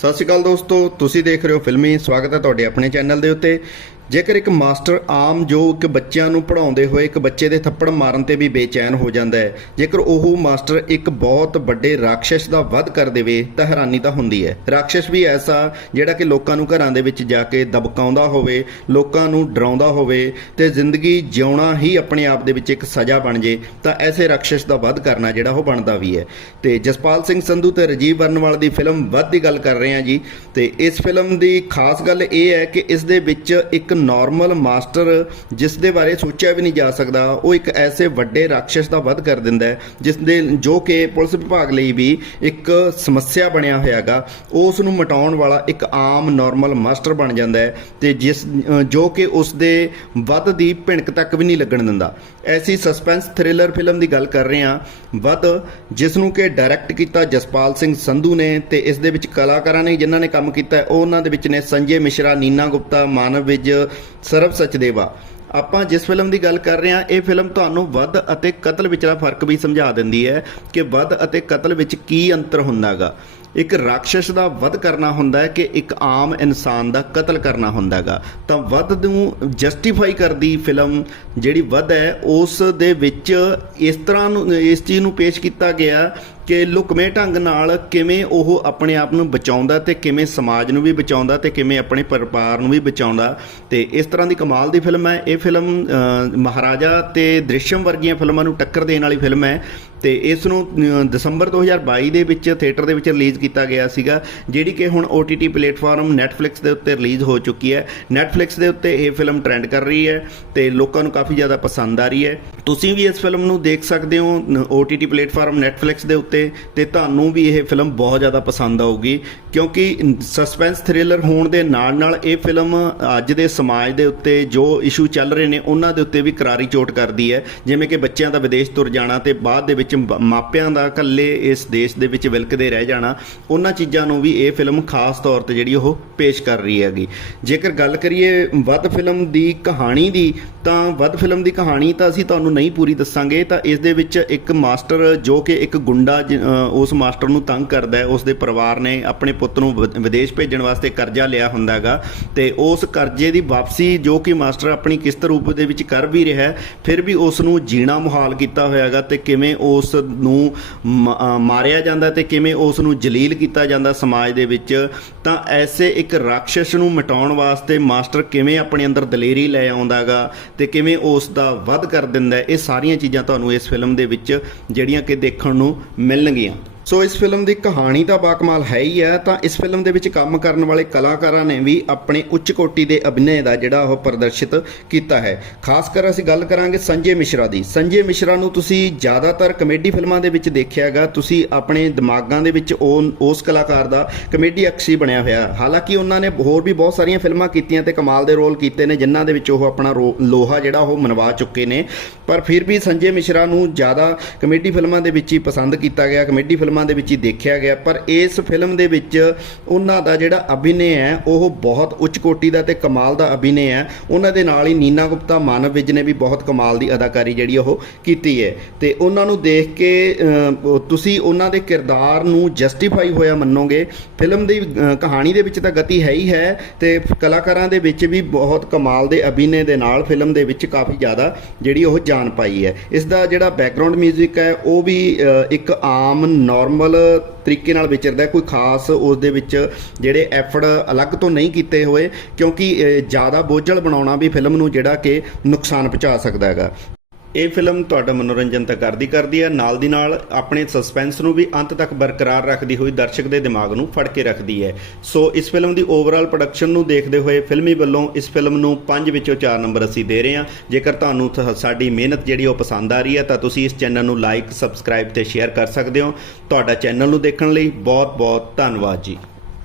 ਸਤਿ ਸ਼੍ਰੀ ਅਕਾਲ ਦੋਸਤੋ, ਤੁਸੀਂ ਦੇਖ ਰਹੇ ਹੋ ਫਿਲਮੀ ਸਵਾਗਤ ਹੈ ਤੁਹਾਡੇ ਆਪਣੇ ਚੈਨਲ ਦੇ ਉੱਤੇ। ਜੇਕਰ ਇੱਕ ਮਾਸਟਰ ਆਮ ਜੋ ਇੱਕ ਬੱਚਿਆਂ ਨੂੰ ਪੜਾਉਂਦੇ ਹੋਏ ਇੱਕ ਬੱਚੇ ਦੇ ਥੱਪੜ ਮਾਰਨ ਤੇ ਵੀ ਬੇਚੈਨ ਹੋ ਜਾਂਦਾ ਹੈ, ਜੇਕਰ ਉਹ ਮਾਸਟਰ ਇੱਕ ਬਹੁਤ ਵੱਡੇ ਰਾਖਸ਼ ਦਾ ਵੱਧ ਕਰ ਦੇਵੇ, ਤਾਂ ਹੈਰਾਨੀ ਤਾਂ ਹੁੰਦੀ ਹੈ। ਰਾਖਸ਼ ਵੀ ਐਸਾ ਜਿਹੜਾ ਕਿ ਲੋਕਾਂ ਨੂੰ ਘਰਾਂ ਦੇ ਵਿੱਚ ਜਾ ਕੇ ਦਬਕਾਉਂਦਾ ਹੋਵੇ, ਲੋਕਾਂ ਨੂੰ ਡਰਾਉਂਦਾ ਹੋਵੇ ਤੇ ਜ਼ਿੰਦਗੀ ਜਿਉਣਾ ਹੀ ਆਪਣੇ ਆਪ ਦੇ ਵਿੱਚ ਇੱਕ ਸਜ਼ਾ ਬਣ ਜੇ, ਤਾਂ ਐਸੇ ਰਾਖਸ਼ ਦਾ ਵੱਧ ਕਰਨਾ ਜਿਹੜਾ ਉਹ ਬਣਦਾ ਵੀ ਹੈ। ਤੇ ਜਸਪਾਲ ਸਿੰਘ ਸੰਧੂ ਤੇ ਰਜੀਵ ਵਰਨਵਾਲ ਦੀ ਫਿਲਮ ਵੱਧ ਦੀ ਗੱਲ ਕਰ ਰਹੇ ਹਾਂ ਜੀ। ਤੇ ਇਸ ਫਿਲਮ ਦੀ ਖਾਸ ਗੱਲ ਇਹ ਹੈ ਕਿ ਇਸ ਦੇ ਵਿੱਚ ਇੱਕ ਨਾਰਮਲ ਮਾਸਟਰ ਜਿਸ ਦੇ ਬਾਰੇ ਸੋਚਿਆ ਵੀ ਨਹੀਂ ਜਾ ਸਕਦਾ, ਉਹ ਇੱਕ ਐਸੇ ਵੱਡੇ ਰਾਖਸ਼ ਦਾ ਵੱਧ ਕਰ ਦਿੰਦਾ ਹੈ ਜਿਸ ਦੇ ਜੋ ਕਿ ਪੁਲਿਸ ਵਿਭਾਗ ਲਈ ਵੀ ਇੱਕ ਸਮੱਸਿਆ ਬਣਿਆ ਹੋਇਆਗਾ ਉਸ ਨੂੰ ਮਟਾਉਣ ਵਾਲਾ ਇੱਕ ਆਮ ਨਾਰਮਲ ਮਾਸਟਰ ਬਣ ਜਾਂਦਾ ਹੈ ਤੇ ਜਿਸ ਜੋ ਕਿ ਉਸ ਦੇ ਵੱਧ ਦੀ ਭਿਣਕ ਤੱਕ ਵੀ ਨਹੀਂ ਲੱਗਣ ਦਿੰਦਾ। ਐਸੀ ਸਸਪੈਂਸ ਥ੍ਰਿਲਰ ਫਿਲਮ ਦੀ ਗੱਲ ਕਰ ਰਹੇ ਹਾਂ, ਵੱਧ ਜਿਸ ਨੂੰ ਕਿ ਡਾਇਰੈਕਟ ਕੀਤਾ ਜਸਪਾਲ ਸਿੰਘ ਸੰਧੂ ਨੇ ਤੇ ਇਸ ਦੇ ਵਿੱਚ ਕਲਾਕਾਰਾਂ ਨੇ ਜਿਨ੍ਹਾਂ ਨੇ ਕੰਮ ਕੀਤਾ ਉਹ ਉਹਨਾਂ ਦੇ ਵਿੱਚ ਨੇ ਸੰਜੇ ਮਿਸ਼ਰਾ, ਨੀਨਾ ਗੁਪਤਾ, ਮਾਨਵ ਵਿਜ ਸਰਬ ਸਚਦੇਵਾ ਆਪਾਂ ਜਿਸ ਫਿਲਮ ਦੀ ਗੱਲ ਕਰ ਰਹੇ ਹਾਂ, ਇਹ ਫਿਲਮ ਤੁਹਾਨੂੰ ਵੱਧ ਅਤੇ ਕਤਲ ਵਿਚਲਾ ਫ਼ਰਕ ਵੀ ਸਮਝਾ ਦਿੰਦੀ ਹੈ ਕਿ ਵੱਧ ਅਤੇ ਕਤਲ ਵਿੱਚ ਕੀ ਅੰਤਰ ਹੁੰਦਾਗਾ। ਇੱਕ ਰਾਖਸ਼ ਦਾ ਵੱਧ ਕਰਨਾ ਹੁੰਦਾ ਹੈ ਕਿ ਇੱਕ ਆਮ ਇਨਸਾਨ ਦਾ ਕਤਲ ਕਰਨਾ ਹੁੰਦਾਗਾ। ਤਾਂ ਵੱਧ ਨੂੰ ਜਸਟੀਫਾਈ ਕਰਦੀ ਫਿਲਮ ਜਿਹੜੀ ਵੱਧ ਹੈ, ਉਸ ਦੇ ਵਿੱਚ ਇਸ ਤਰ੍ਹਾਂ ਨੂੰ, ਇਸ ਚੀਜ਼ ਨੂੰ ਪੇਸ਼ ਕੀਤਾ ਗਿਆ ਕਿ ਲੁਕਵੇਂ ਢੰਗ ਨਾਲ ਕਿਵੇਂ ਉਹ ਆਪਣੇ ਆਪ ਨੂੰ ਬਚਾਉਂਦਾ ਤੇ ਕਿਵੇਂ ਸਮਾਜ ਨੂੰ ਵੀ ਬਚਾਉਂਦਾ ਤੇ ਕਿਵੇਂ ਆਪਣੇ ਪਰਿਵਾਰ ਨੂੰ ਵੀ ਬਚਾਉਂਦਾ। ਤੇ ਇਸ ਤਰ੍ਹਾਂ ਦੀ ਕਮਾਲ ਦੀ ਫਿਲਮ ਹੈ। ਇਹ ਫਿਲਮ ਮਹਾਰਾਜਾ ਤੇ ਦ੍ਰਿਸ਼ਮ ਵਰਗੀਆਂ ਫਿਲਮਾਂ ਨੂੰ ਟੱਕਰ ਦੇਣ ਵਾਲੀ ਫਿਲਮ ਹੈ। ਤੇ ਇਸ ਨੂੰ ਅ, ਦਸੰਬਰ 2022 ਦੇ ਵਿੱਚ ਥੀਏਟਰ ਦੇ ਵਿੱਚ ਰਿਲੀਜ਼ ਕੀਤਾ ਗਿਆ ਸੀਗਾ ਜਿਹੜੀ ਕਿ ਹੁਣ OTT ਪਲੇਟਫਾਰਮ Netflix ਦੇ ਉੱਤੇ ਰਿਲੀਜ਼ ਹੋ ਚੁੱਕੀ ਹੈ। Netflix ਦੇ ਉੱਤੇ ਇਹ ਫਿਲਮ ਟ੍ਰੈਂਡ ਕਰ ਰਹੀ ਹੈ ਤੇ ਲੋਕਾਂ ਨੂੰ ਕਾਫੀ ਜ਼ਿਆਦਾ ਪਸੰਦ ਆ ਰਹੀ ਹੈ। ਤੁਸੀਂ ਵੀ ਇਸ ਫਿਲਮ ਨੂੰ ਦੇਖ ਸਕਦੇ ਹੋ। ਨ- OTT ਪਲੇਟਫਾਰਮ Netflix ਦੇ ਉੱਤੇ ਤੇ ਤੁਹਾਨੂੰ ਵੀ ਇਹ ਫਿਲਮ ਬਹੁਤ ਜ਼ਿਆਦਾ ਪਸੰਦ ਆਊਗੀ, ਕਿਉਂਕਿ ਸਸਪੈਂਸ ਥ੍ਰਿਲਰ ਹੋਣ ਦੇ ਨਾਲ ਨਾਲ ਇਹ ਫਿਲਮ ਅੱਜ ਦੇ ਸਮਾਜ ਦੇ ਉੱਤੇ ਜੋ ਇਸ਼ੂ ਚੱਲ ਰਹੇ ਨੇ, ਉਹਨਾਂ ਦੇ ਉੱਤੇ ਵੀ ਕਰਾਰੀ ਚੋਟ ਕਰਦੀ ਹੈ। ਜਿਵੇਂ ਕਿ ਬੱਚਿਆਂ ਦਾ ਵਿਦੇਸ਼ ਤੁਰ ਜਾਣਾ ਤੇ ਬਾਅਦ ਦੇ ਵਿੱਚ ਮਾਪਿਆਂ ਦਾ ਇਕੱਲੇ ਇਸ ਦੇਸ਼ ਦੇ ਵਿੱਚ ਵਿਲਕਦੇ ਰਹਿ ਜਾਣਾ, ਉਹਨਾਂ ਚੀਜ਼ਾਂ ਨੂੰ ਵੀ ਇਹ ਫਿਲਮ ਖਾਸ ਤੌਰ ਤੇ ਜਿਹੜੀ ਉਹ ਪੇਸ਼ ਕਰ ਰਹੀ ਹੈਗੀ। ਜੇਕਰ ਗੱਲ ਕਰੀਏ ਵੱਧ ਫਿਲਮ ਦੀ ਕਹਾਣੀ ਦੀ, ਤਾਂ ਵੱਧ ਫਿਲਮ ਦੀ ਕਹਾਣੀ ਤਾਂ ਅਸੀਂ ਤੁਹਾਨੂੰ ਨਹੀਂ ਪੂਰੀ ਦੱਸਾਂਗੇ, ਤਾਂ ਇਸ ਦੇ ਵਿੱਚ ਇੱਕ ਮਾਸਟਰ ਜੋ ਕਿ ਇੱਕ ਗੁੰਡਾ ਉਸ ਮਾਸਟਰ ਨੂੰ ਤੰਗ ਕਰਦਾ ਹੈ ਉਸ ਦੇ ਪਰਿਵਾਰ ਨੇ ਆਪਣੇ ਪੁੱਤ ਨੂੰ ਵ- ਵਿਦੇਸ਼ ਭੇਜਣ ਵਾਸਤੇ ਕਰਜ਼ਾ ਲਿਆ ਹੁੰਦਾ ਹੈਗਾ ਤੇ ਉਸ ਕਰਜ਼ੇ ਦੀ ਵਾਪਸੀ ਜੋ ਕਿ ਮਾਸਟਰ ਆਪਣੀ ਕਿਸ਼ਤ ਰੂਪ ਦੇ ਵਿੱਚ ਕਰ ਵੀ ਰਿਹਾ ਹੈ, ਫਿਰ ਵੀ ਉਸ ਨੂੰ ਜੀਣਾ ਮੁਹਾਲ ਕੀਤਾ ਹੋਇਆ ਹੈਗਾ ਤੇ ਕਿਵੇਂ ਉਸ ਨੂੰ ਮਾਰਿਆ ਜਾਂਦਾ ਤੇ ਕਿਵੇਂ ਉਸ ਨੂੰ ਜਲੀਲ ਕੀਤਾ ਜਾਂਦਾ ਸਮਾਜ ਦੇ ਵਿੱਚ, ਤਾਂ ਐਸੇ ਇੱਕ ਰਾਖਸ਼ ਨੂੰ ਮਿਟਾਉਣ ਵਾਸਤੇ ਮਾਸਟਰ ਕਿਵੇਂ ਆਪਣੇ ਅੰਦਰ ਦਲੇਰੀ ਲੈ ਆਉਂਦਾਗਾ ਤੇ ਕਿਵੇਂ ਉਸ ਦਾ ਵੱਧ ਕਰ ਦਿੰਦਾ ਇਹ ਸਾਰੀਆਂ ਚੀਜ਼ਾਂ ਤੁਹਾਨੂੰ ਇਸ ਫਿਲਮ ਦੇ ਵਿੱਚ ਜਿਹੜੀਆਂ ਕਿ ਦੇਖਣ ਨੂੰ ਮਿਲ ਮਿਲਣਗੀਆਂ। ਸੋ ਇਸ ਫਿਲਮ ਦੀ ਕਹਾਣੀ ਤਾਂ ਬਾਕਮਾਲ ਹੈ ਹੀ ਹੈ ਤਾਂ ਇਸ ਫਿਲਮ ਦੇ ਵਿੱਚ ਕੰਮ ਕਰਨ ਵਾਲੇ ਕਲਾਕਾਰਾਂ ਨੇ ਵੀ ਆਪਣੇ ਉੱਚ ਕੋਟੀ ਦੇ ਅਭਿਨੈ ਦਾ ਜਿਹੜਾ ਉਹ ਪ੍ਰਦਰਸ਼ਿਤ ਕੀਤਾ ਹੈ। ਖਾਸ ਕਰ ਅਸੀਂ ਗੱਲ ਕਰਾਂਗੇ ਸੰਜੇ ਮਿਸ਼ਰਾ ਦੀ। ਸੰਜੇ ਮਿਸ਼ਰਾ ਨੂੰ ਤੁਸੀਂ ਜ਼ਿਆਦਾਤਰ ਕਮੇਡੀ ਫਿਲਮਾਂ ਦੇ ਵਿੱਚ ਦੇਖਿਆਗਾ ਤੁਸੀਂ ਆਪਣੇ ਦਿਮਾਗਾਂ ਦੇ ਵਿੱਚ ਉਹ, ਉਸ ਕਲਾਕਾਰ ਦਾ ਕਮੇਡੀ ਅਕਸੀ ਬਣਿਆ ਹੋਇਆ। ਹਾਲਾਂਕਿ ਉਹਨਾਂ ਨੇ ਹੋਰ ਵੀ ਬਹੁਤ ਸਾਰੀਆਂ ਫਿਲਮਾਂ ਕੀਤੀਆਂ ਤੇ ਕਮਾਲ ਦੇ ਰੋਲ ਕੀਤੇ ਨੇ, ਜਿਨ੍ਹਾਂ ਦੇ ਵਿੱਚ ਉਹ ਆਪਣਾ ਰੋ- ਲੋਹਾ ਜਿਹੜਾ ਉਹ ਮਨਵਾ ਚੁੱਕੇ ਨੇ। ਪਰ ਫਿਰ ਵੀ ਸੰਜੇ ਮਿਸ਼ਰਾ ਨੂੰ ਜ਼ਿਆਦਾ ਕਮੇਡੀ ਫਿਲਮਾਂ ਦੇ ਵਿੱਚ ਹੀ ਪਸੰਦ ਕੀਤਾ ਗਿਆ। ਕਮੇਡੀ ਫਿਲਮਾਂ ਦੇ ਵਿੱਚ ਹੀ ਦੇਖਿਆ ਗਿਆ, ਪਰ ਇਸ ਫਿਲਮ ਦੇ ਵਿੱਚ ਉਹਨਾਂ ਦਾ ਜਿਹੜਾ ਅਭਿਨੈ ਹੈ, ਉਹ ਬਹੁਤ ਉੱਚ ਕੋਟੀ ਦਾ ਤੇ ਕਮਾਲ ਦਾ ਅਭਿਨੈ ਹੈ। ਉਹਨਾਂ ਦੇ ਨਾਲ ਹੀ ਨੀਨਾ ਗੁਪਤਾ, ਮਾਨਵ ਵਿਜ ਨੇ ਵੀ ਬਹੁਤ ਕਮਾਲ ਦੀ ਅਦਾਕਾਰੀ ਜਿਹੜੀ ਉਹ ਕੀਤੀ ਹੈ। ਤੇ ਉਹਨਾਂ ਨੂੰ ਦੇਖ ਕੇ ਤੁਸੀਂ ਉਹਨਾਂ ਦੇ ਕਿਰਦਾਰ ਨੂੰ ਜਸਟੀਫਾਈ ਹੋਇਆ ਮੰਨੋਗੇ? ਫਿਲਮ ਦੀ ਕਹਾਣੀ ਦੇ ਵਿੱਚ ਤਾਂ ਗਤੀ ਹੈ ਹੀ ਹੈ ਤੇ ਕਲਾਕਾਰਾਂ ਦੇ ਵਿੱਚ ਵੀ ਬਹੁਤ ਕਮਾਲ ਦੇ ਅਭਿਨੇ ਦੇ ਨਾਲ ਫਿਲਮ ਦੇ ਵਿੱਚ ਕਾਫੀ ਜ਼ਿਆਦਾ ਜਿਹੜੀ ਉਹ ਜਾਨ ਪਾਈ ਹੈ। ਇਸ ਦਾ ਜਿਹੜਾ ਬੈਕਗ੍ਰਾਉਂਡ 뮤직 ਹੈ, ਉਹ ਵੀ ਇੱਕ ਆਮ ਨਾਰਮਲ ਤਰੀਕੇ ਨਾਲ ਵਿਚਰਦਾ ਕੋਈ ਖਾਸ ਉਸ ਦੇ ਵਿੱਚ ਜਿਹੜੇ ਐਫਰਟ ਅਲੱਗ ਤੋਂ ਨਹੀਂ ਕੀਤੇ ਹੋਏ, ਕਿਉਂਕਿ ਜ਼ਿਆਦਾ ਬੋਝਲ ਬਣਾਉਣਾ ਵੀ ਫਿਲਮ ਨੂੰ ਜਿਹੜਾ ਕਿ ਨੁਕਸਾਨ ਪਹੁੰਚਾ ਸਕਦਾ ਹੈਗਾ। ਇਹ ਫਿਲਮ ਤੁਹਾਡਾ ਮਨੋਰੰਜਨ ਤਾਂ ਕਰਦੀ ਕਰਦੀ ਹੈ, ਨਾਲ ਦੀ ਨਾਲ ਆਪਣੇ ਸਸਪੈਂਸ ਨੂੰ ਵੀ ਅੰਤ ਤੱਕ ਬਰਕਰਾਰ ਰੱਖਦੀ ਹੋਈ ਦਰਸ਼ਕ ਦੇ ਦਿਮਾਗ ਨੂੰ ਫੜ ਕੇ ਰੱਖਦੀ ਹੈ। ਸੋ ਇਸ ਫਿਲਮ ਦੀ ਓਵਰਆਲ ਪ੍ਰੋਡਕਸ਼ਨ ਨੂੰ ਦੇਖਦੇ ਹੋਏ ਫਿਲਮੀ ਵੱਲੋਂ ਇਸ ਫਿਲਮ ਨੂੰ 5 ਵਿੱਚੋਂ 4 ਨੰਬਰ ਅਸੀਂ ਦੇ ਰਹੇ ਹਾਂ। ਜੇਕਰ ਤੁਹਾਨੂੰ th- ਸਾਡੀ ਮਿਹਨਤ ਜਿਹੜੀ ਉਹ ਪਸੰਦ ਆ ਰਹੀ ਹੈ, ਤਾਂ ਤੁਸੀਂ ਇਸ ਚੈਨਲ ਨੂੰ ਲਾਈਕ ਸਬਸਕ੍ਰਾਈਬ ਤੇ ਸ਼ੇਅਰ ਕਰ ਸਕਦੇ ਹੋ। ਤੁਹਾਡਾ ਚੈਨਲ ਨੂੰ ਦੇਖਣ ਲਈ ਬਹੁਤ ਬਹੁਤ ਧੰਨਵਾਦ ਜੀ।